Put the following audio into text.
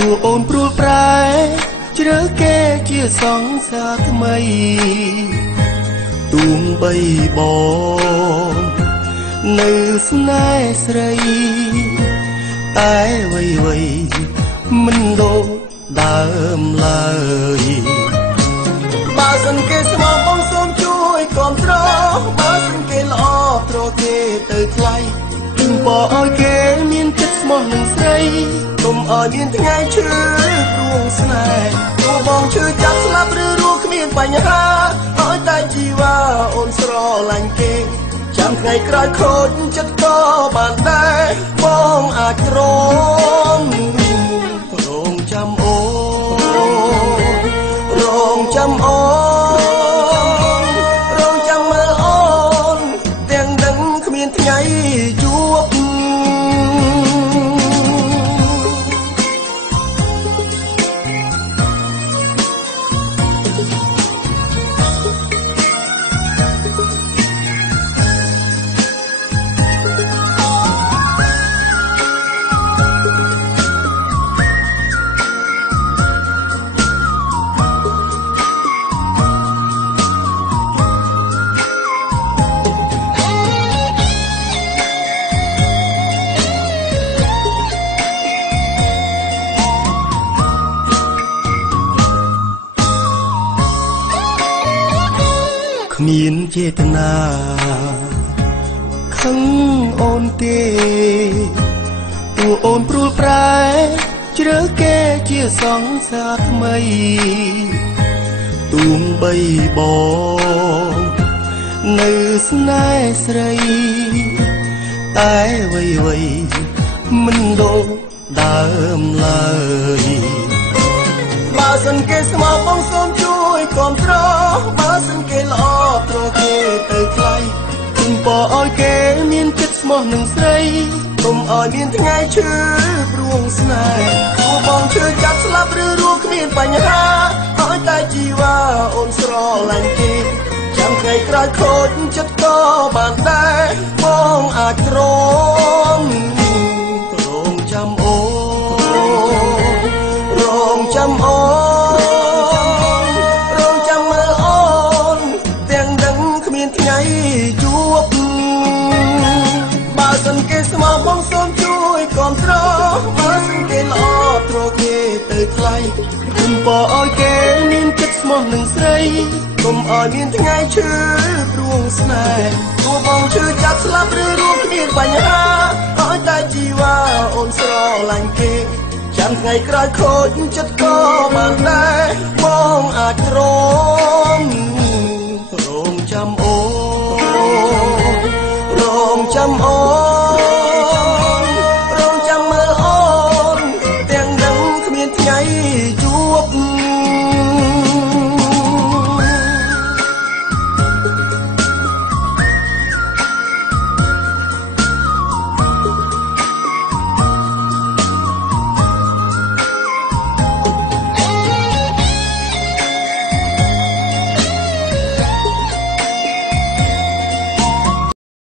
តួអូនព្រួលប្រែជ្រើគេជាសង្សារថ្មីទូងបីបងនៅស្នេហ៍ស្រីតែវ័យមិនដូចដើមឡើយបើសិនគេស្មោះបងសូមជួយគាំទ្របើសិនគេល្អត្រគេទៅថ្លៃគឹមបឲ្យគេមានចិត្តស្មោះនឹងស្រីកុំឲ្យមានថ្ងៃឈឺព្រោះស្នេហ៍ទោះបងឈឺចាប់ស្លាប់ឬរស់គ្មានបញ្ហាឲ្យតែជីវ៉ាអូនស្រឡាញ់គេចាំថ្ងៃក្រោយខូចចិត្តក៏បានដែរបងអាចទ្រាំរងចាំអូនរងចាំអូនរងចាំមើលអូនទាំងដឹងគ្មានថ្ងៃជួបមានចេតនាខឹងអូនទេតួអូនព្រួលប្រែជ្រើគេជាសង្សារថ្មីទូងបីបងនៅស្នេហ៍ស្រីតែវ័យមិនដូចដើមឡើយបើសិនគេស្មោះបងសូមជួយគាំទ្របើសិនគេល្អត្រគេទៅថ្លៃគឹមបឲ្យគេមានចិត្តស្មោះនឹងស្រីកុំឲ្យមានថ្ងៃឈឺព្រោះស្នេហ៍ទោះបងឈឺចាប់ស្លាប់ឬរស់គ្មានបញ្ហាឲ្យតែជីវ៉ាអូនស្រឡាញ់គេចាំថ្ងៃក្រោយខូចចិត្តក៏បានដែរបងអាចទ្រាំរងចាំអូនរងចាំអូនរងចាំមើលអូនទាំងដឹងគ្មានថ្ងៃជួបបើសិនគេស្មោះបងសូមជួយគាំទ្របើសិនគេល្អត្រគេទៅថ្លៃគឹមបឲ្យគេមានចិត្តស្មោះនឹងស្រីកុំឲ្យមានថ្ងៃឈឺព្រោះស្នេហ៍ទោះបងឈឺចាប់ស្លាប់ឬរស់គ្មានបញ្ហាឲ្យតែជីវ៉ាអូនស្រឡាញ់គេចាំថ្ងៃក្រោយខូចចិត្តក៏បានដែរបងអាចទ្រាំរងចាំអូនរងចាំអូន